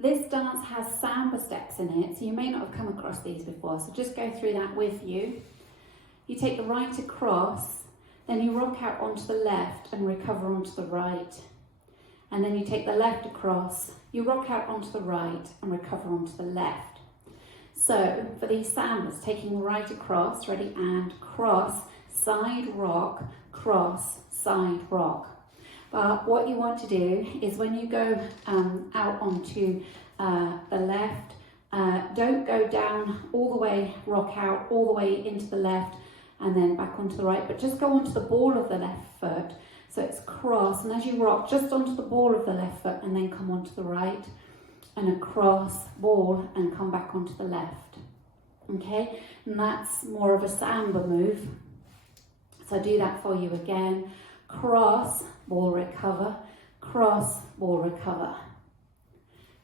This dance has samba steps in it, so you may not have come across these before, so just go through that with you. You take the right across, then you rock out onto the left and recover onto the right. And then you take the left across, you rock out onto the right and recover onto the left. So for these sambas, taking the right across, ready, and cross, side rock, cross, side rock. But what you want to do is when you go out onto the left, don't go down all the way, rock out all the way into the left and then back onto the right, but just go onto the ball of the left foot. So it's cross, and as you rock, just onto the ball of the left foot and then come onto the right, and across, ball, and come back onto the left. Okay, and that's more of a samba move. So do that for you again. Cross, ball, recover, cross, ball, recover.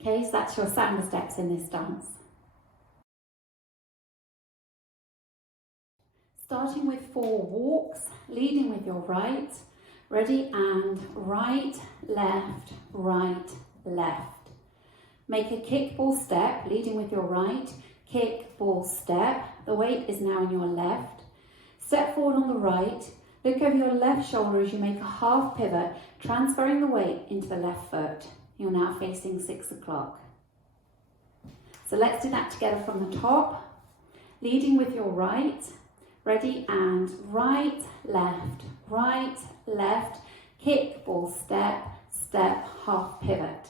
Okay, so that's your samba steps in this dance. Starting with 4 walks, leading with your right, ready, and right, left, right, left. Make a kick, ball, step, leading with your right, kick, ball, step. The weight is now in your left. Step forward on the right. Look over your left shoulder as you make a half pivot, transferring the weight into the left foot. You're now facing 6 o'clock. So let's do that together from the top. Leading with your right, ready, and right, left, kick, ball, step, step, half pivot.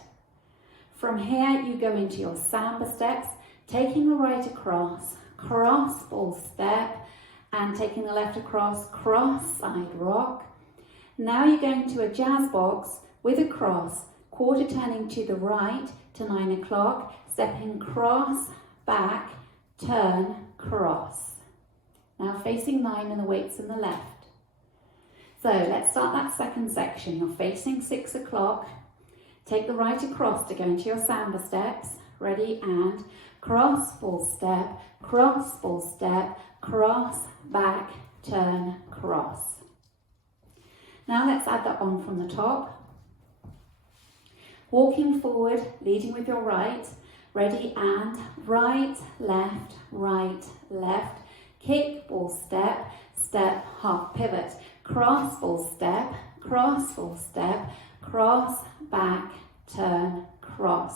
From here, you go into your samba steps, taking the right across, cross, ball, step, and taking the left across, cross, side rock. Now you're going to a jazz box with a cross, quarter turning to the right to 9 o'clock, stepping cross, back, turn, cross. Now facing 9 and the weight's in the left. So let's start that second section. You're facing 6 o'clock. Take the right across to go into your samba steps. Ready, and cross, ball, step, cross, ball, step, cross, back, turn, cross. Now let's add that on from the top. Walking forward, leading with your right, ready, and right, left, kick, ball, step, step, half pivot, cross, ball, step, cross, back, turn, cross.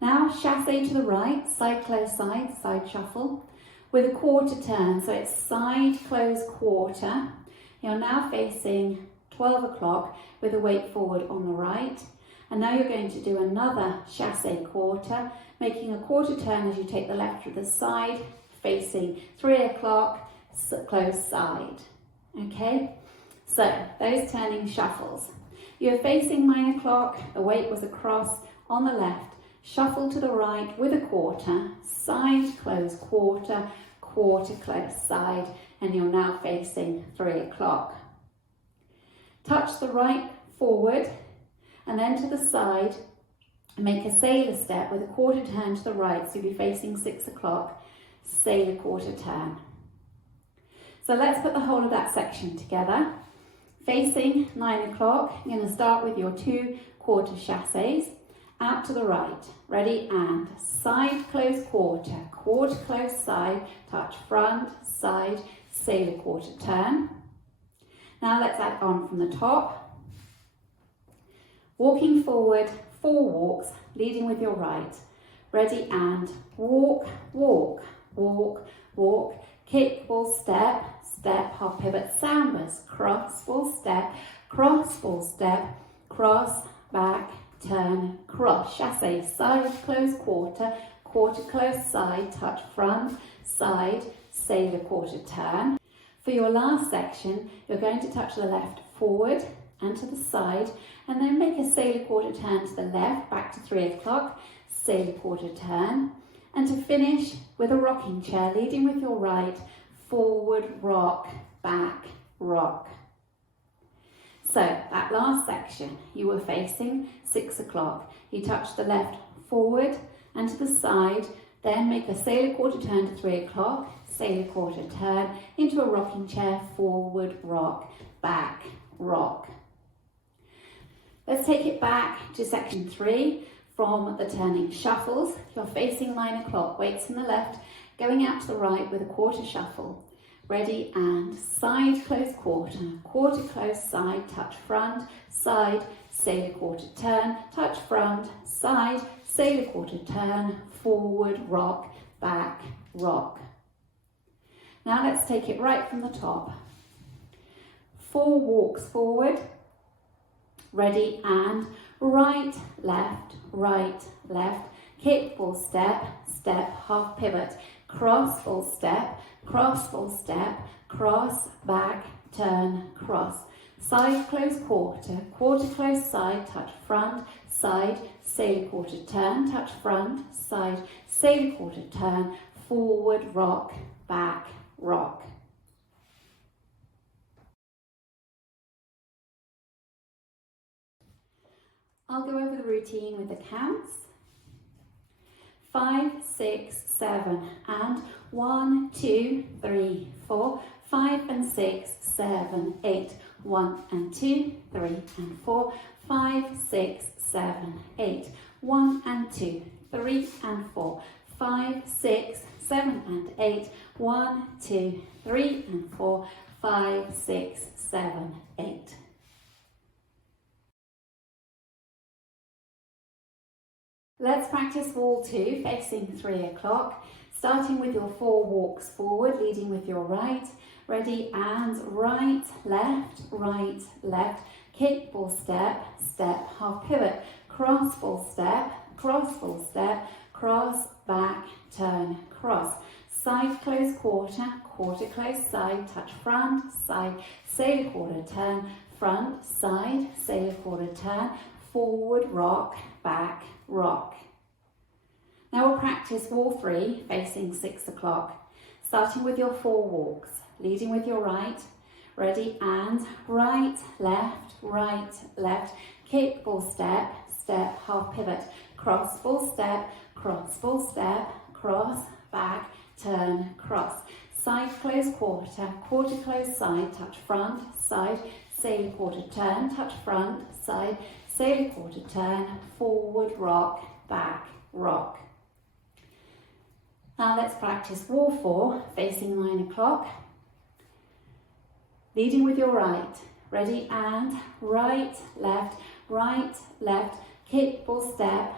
Now chassé to the right, side close side, side shuffle, with a quarter turn, so it's side close quarter. You're now facing 12 o'clock with a weight forward on the right, and now you're going to do another chassé quarter, making a quarter turn as you take the left to the side, facing 3 o'clock, close side. Okay, so those turning shuffles. You're facing 9 o'clock, the weight was across on the left, shuffle to the right with a quarter, side close quarter, quarter close side, and you're now facing 3 o'clock. Touch the right forward and then to the side, make a sailor step with a quarter turn to the right, so you'll be facing 6 o'clock, sailor quarter turn. So let's put the whole of that section together. Facing 9 o'clock, you're going to start with your 2 quarter chassés, out to the right, ready, and side close quarter, quarter close side, touch front, side, sailor quarter turn. Now let's add on from the top. Walking forward, 4 walks, leading with your right, ready, and walk, kick, ball, step, half pivot, sambas, cross, ball, step, cross, back, turn, cross, chassé, side close quarter, quarter close side, touch front, side, sailor quarter turn. For your last section, you're going to touch the left forward and to the side, and then make a sailor quarter turn to the left, back to 3 o'clock, sailor quarter turn, and to finish with a rocking chair, leading with your right, forward, rock, back, rock. So that last section, you were facing 6 o'clock. You touch the left forward and to the side, then make a sailor quarter turn to 3 o'clock, sailor quarter turn into a rocking chair, forward, rock, back, rock. Let's take it back to section 3. from the turning shuffles. You're facing 9 o'clock, weights in the left, going out to the right with a quarter shuffle. Ready, and side close quarter, quarter close side, touch front, side, sailor quarter turn, touch front, side, sailor quarter turn, forward, rock, back, rock. Now let's take it right from the top. 4 walks forward. Ready, and right, left, kick, full step, step, half pivot, cross, full step, cross, back, turn, cross. Side close quarter, quarter close side, touch front, side, sailor quarter turn, touch front, side, sailor quarter turn, forward, rock, back, rock. I'll go over the routine with the counts. 5, 6, 7, and 1, 2, 3, 4, 5 and 6, 7, 8, 1 and 2, 3 and 4, 5, 6, 7, 8, 1 and 2, 3 and 4, 5, 6, 7 and 8, 1, 2, 3 and 4, 5, 6, 7, 8. Let's practice wall 2, facing 3 o'clock, starting with your 4 walks forward, leading with your right. Ready, and right, left, kick, full step, half pivot, cross, full step, cross, back, turn, cross. Side close quarter, quarter close side, touch front, side, sailor quarter turn, front, side, sailor quarter turn, forward, rock, back, rock. Now we'll practice wall 3, facing 6 o'clock, starting with your 4 walks, leading with your right. Ready, and right, left, kick, full step, half pivot, cross, full step, cross, back, turn, cross. Side close quarter, quarter close side, touch front, side, sailor quarter turn, touch front, side, sailor quarter turn, forward, rock, back, rock. Now let's practice wall 4, facing 9 o'clock, leading with your right. Ready, and right, left, kick, full step,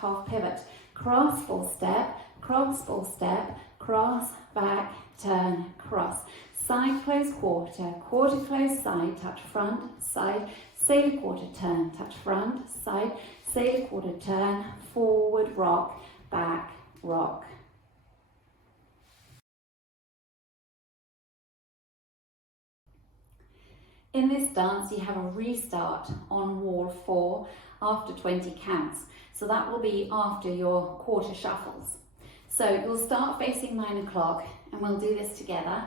half pivot, cross, full step, cross, back, turn, cross. Side close quarter, quarter close side, touch front, side, sailor quarter turn, touch front, side, sailor quarter turn, forward, rock, back, rock. In this dance, you have a restart on wall 4 after 20 counts. So that will be after your quarter shuffles. So you'll start facing 9 o'clock, and we'll do this together.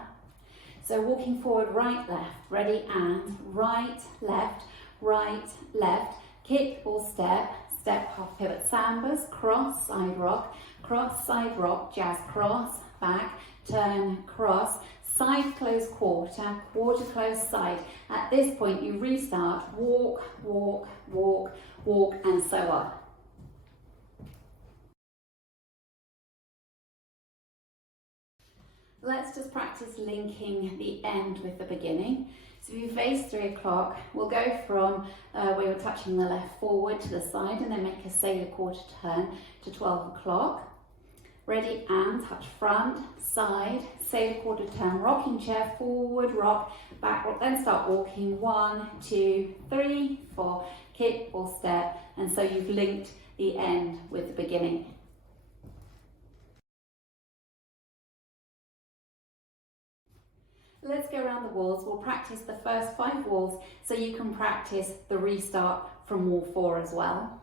So walking forward, right, left, ready, and right, left, kick, full step, half pivot, Sambas, cross, side rock, jazz, cross, back, turn, cross, side close quarter, quarter close side. At this point you restart, walk, and so on. Let's just practice linking the end with the beginning. So if you face 3 o'clock, we'll go from where you're touching the left forward to the side, and then make a sailor quarter turn to 12 o'clock. Ready, and touch front, side, sailor quarter turn, rocking chair, forward, rock, back rock, then start walking, 1, 2, 3, 4, kick, full step, and so you've linked the end with the beginning. Let's go around the walls. We'll practice the first 5 walls so you can practice the restart from wall 4 as well.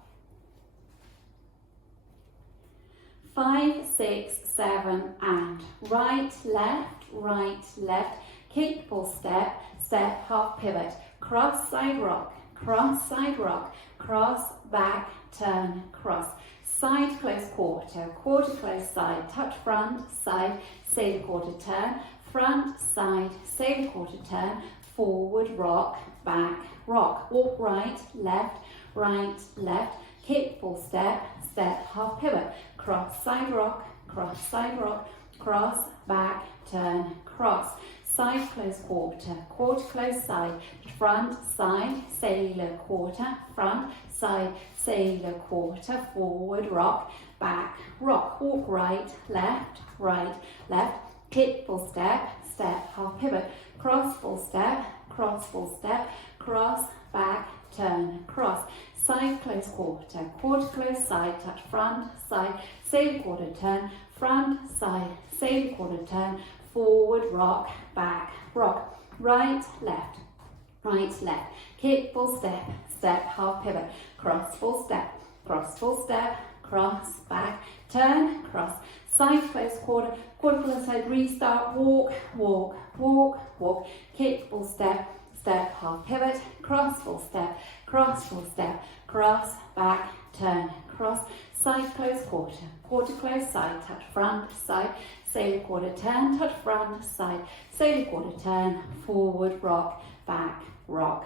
5, 6, 7, and right, left, kick, full step, half pivot, cross, side rock, cross, back, turn, cross. Side close quarter, quarter close side, touch front, side, sailor quarter turn, front, side, sailor quarter turn, forward, rock, back, rock. Walk right, left, kick, full step, step, half pivot, cross, side rock, cross, back, turn, cross, side close quarter, quarter close side, front, side, sailor quarter, front, side, sailor quarter, forward, rock, back, rock, walk right, left, kick, full step, step, half pivot, cross, full step, cross, back, turn, cross, side close quarter, quarter close side, touch front, side, sailor quarter turn, front, side, sailor quarter turn, forward, rock, back, rock, right, left, kick, full step, step, half pivot, cross, full step, cross, back, turn, cross, side close quarter, quarter close side, restart, walk, kick, full step, step, half pivot, cross, full step, cross, back, turn, cross, side close quarter, quarter close side, touch front, side, sailor quarter turn, touch front, side, sailor quarter turn, forward, rock, back, rock.